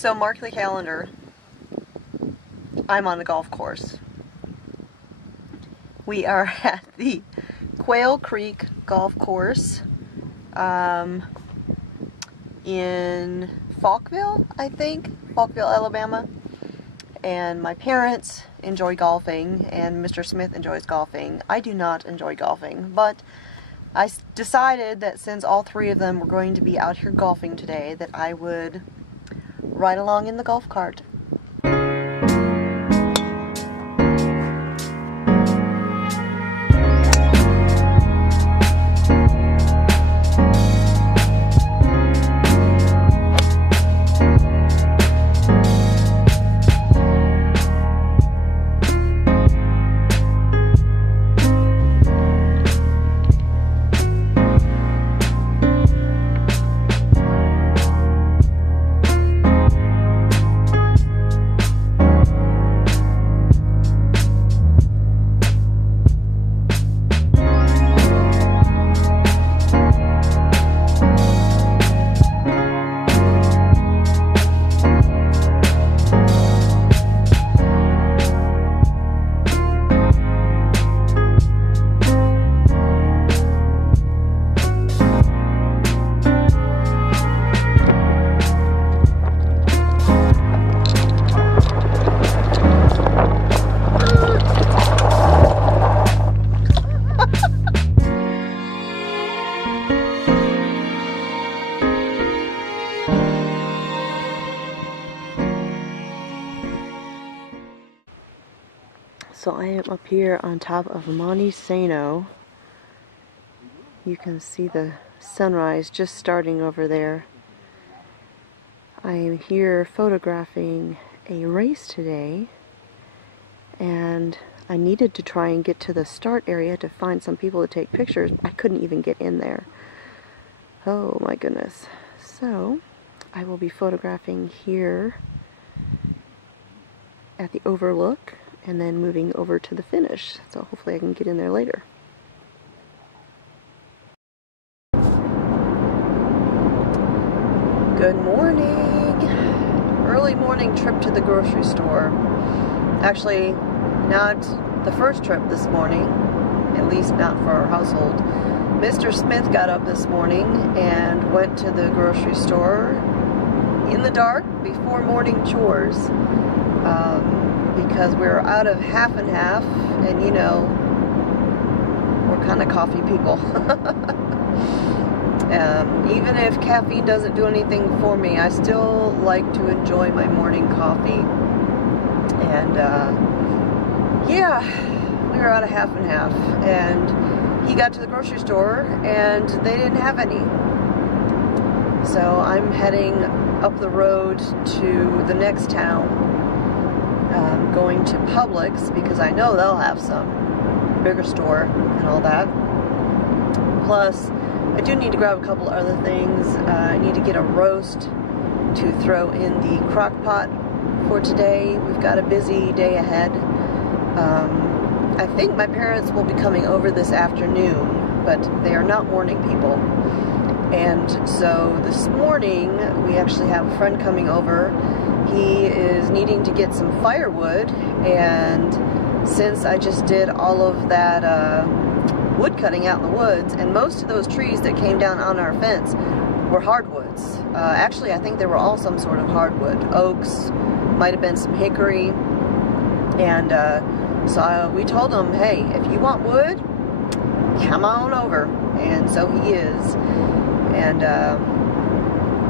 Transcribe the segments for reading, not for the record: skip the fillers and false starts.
So mark the calendar. I'm on the golf course. We are at the Quail Creek Golf Course in Falkville, I think. Falkville, Alabama. And my parents enjoy golfing, and Mr. Smith enjoys golfing. I do not enjoy golfing, but I decided that since all three of them were going to be out here golfing today, that I would ride along in the golf cart. So I am up here on top of Monte Sano. You can see the sunrise just starting over there. I am here photographing a race today, and I needed to try and get to the start area to find some people to take pictures. I couldn't even get in there. Oh my goodness. So I will be photographing here at the overlook, and then moving over to the finish. So hopefully I can get in there later. Good morning! Early morning trip to the grocery store. Actually, not the first trip this morning, at least not for our household. Mr. Smith got up this morning and went to the grocery store in the dark before morning chores. Because we're out of half and half, and you know, we're kind of coffee people. Even if caffeine doesn't do anything for me, I still like to enjoy my morning coffee. And yeah, we were out of half and half, and he got to the grocery store and they didn't have any. So I'm heading up the road to the next town. Going to Publix because I know they'll have some bigger store and all that. Plus, I do need to grab a couple other things. I need to get a roast to throw in the crock pot for today. We've got a busy day ahead. I think my parents will be coming over this afternoon, but they are not morning people. And so this morning we actually have a friend coming over. He is needing to get some firewood, and since I just did all of that wood cutting out in the woods, and most of those trees that came down on our fence were hardwoods. Actually, I think they were all some sort of hardwood. Oaks, might have been some hickory, and so we told him, hey, if you want wood, come on over, and so he is. And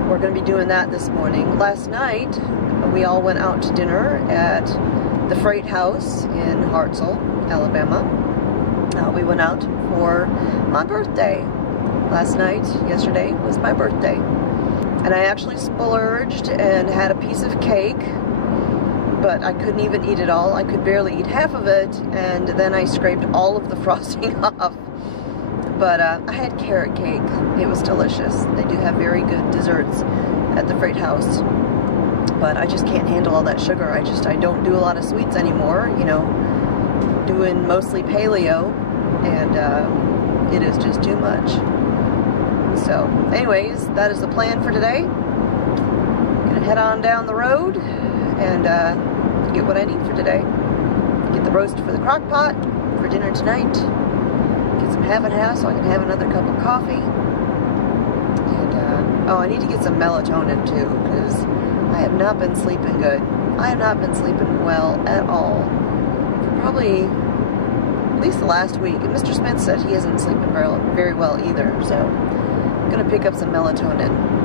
we're going to be doing that this morning. Last night, we all went out to dinner at the Freight House in Hartselle, Alabama. We went out for my birthday. Last night, yesterday, was my birthday. And I actually splurged and had a piece of cake, but I couldn't even eat it all. I could barely eat half of it, and then I scraped all of the frosting off. But I had carrot cake. It was delicious. They do have very good desserts at the Freight House. But I just can't handle all that sugar. I don't do a lot of sweets anymore, you know, doing mostly paleo, and it is just too much. So anyways, that is the plan for today. Gonna head on down the road and get what I need for today. Get the roast for the crock pot for dinner tonight. Get some half and half so I can have another cup of coffee. And oh, I need to get some melatonin too, because I have not been sleeping good. I have not been sleeping well at all for probably at least the last week. And Mr. Smith said he isn't sleeping very well either, so I'm gonna pick up some melatonin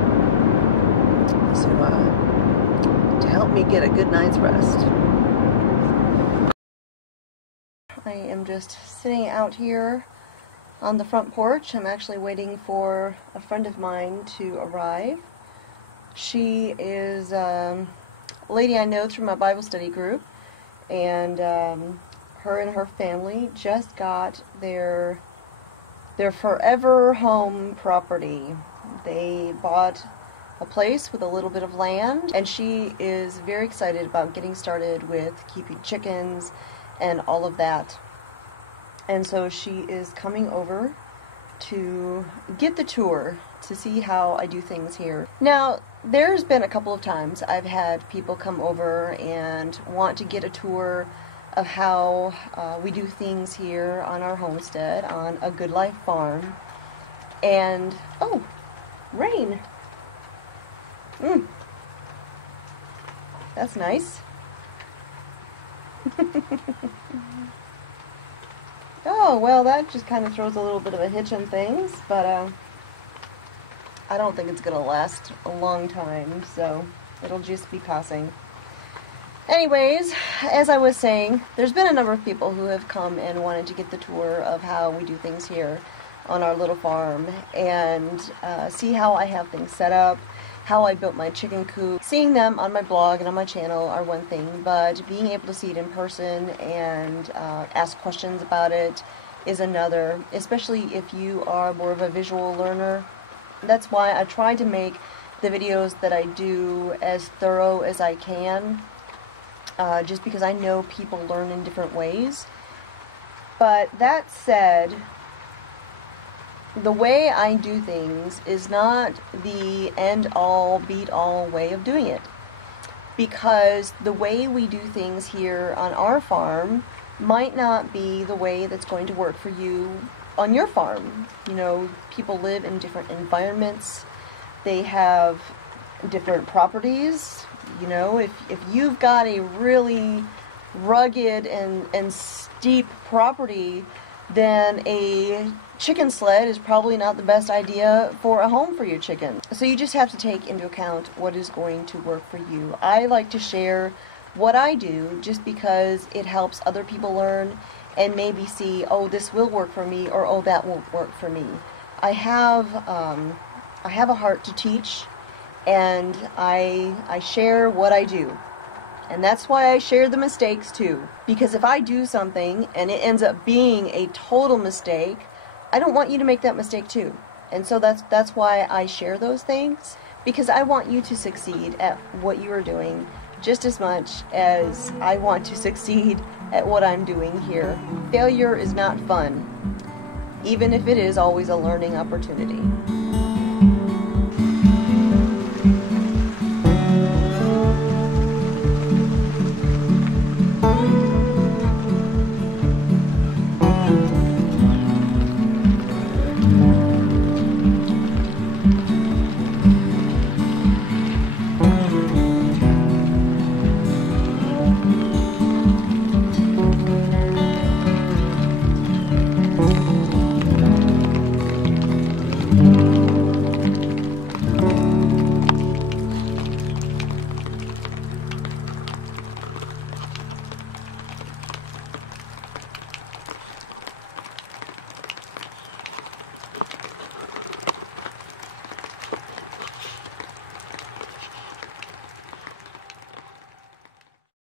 to help me get a good night's rest. I am just sitting out here on the front porch. I'm actually waiting for a friend of mine to arrive. She is a lady I know through my Bible study group, and her and her family just got their forever home property. They bought a place with a little bit of land, and she is very excited about getting started with keeping chickens and all of that. And so she is coming over to get the tour to see how I do things here. Now, there's been a couple of times I've had people come over and want to get a tour of how we do things here on our homestead, on a Good Life farm. And, oh, rain. That's nice. Oh, well, that just kind of throws a little bit of a hitch in things, but I don't think it's going to last a long time, so it'll just be passing. Anyways, as I was saying, there's been a number of people who have come and wanted to get the tour of how we do things here on our little farm, and see how I have things set up, how I built my chicken coop. Seeing them on my blog and on my channel are one thing, but being able to see it in person and ask questions about it is another, especially if you are more of a visual learner. That's why I try to make the videos that I do as thorough as I can, just because I know people learn in different ways. But that said, the way I do things is not the end-all, beat-all way of doing it. Because the way we do things here on our farm might not be the way that's going to work for you on your farm. You know, people live in different environments. They have different properties. You know, if you've got a really rugged and steep property, then a chicken sled is probably not the best idea for a home for your chicken. So you just have to take into account what is going to work for you. I like to share what I do just because it helps other people learn and maybe see, oh, this will work for me, or oh, that won't work for me. I have a heart to teach, and I share what I do. And that's why I share the mistakes too. Because if I do something and it ends up being a total mistake, I don't want you to make that mistake too. And so that's why I share those things, because I want you to succeed at what you are doing just as much as I want to succeed at what I'm doing here. Failure is not fun, even if it is always a learning opportunity.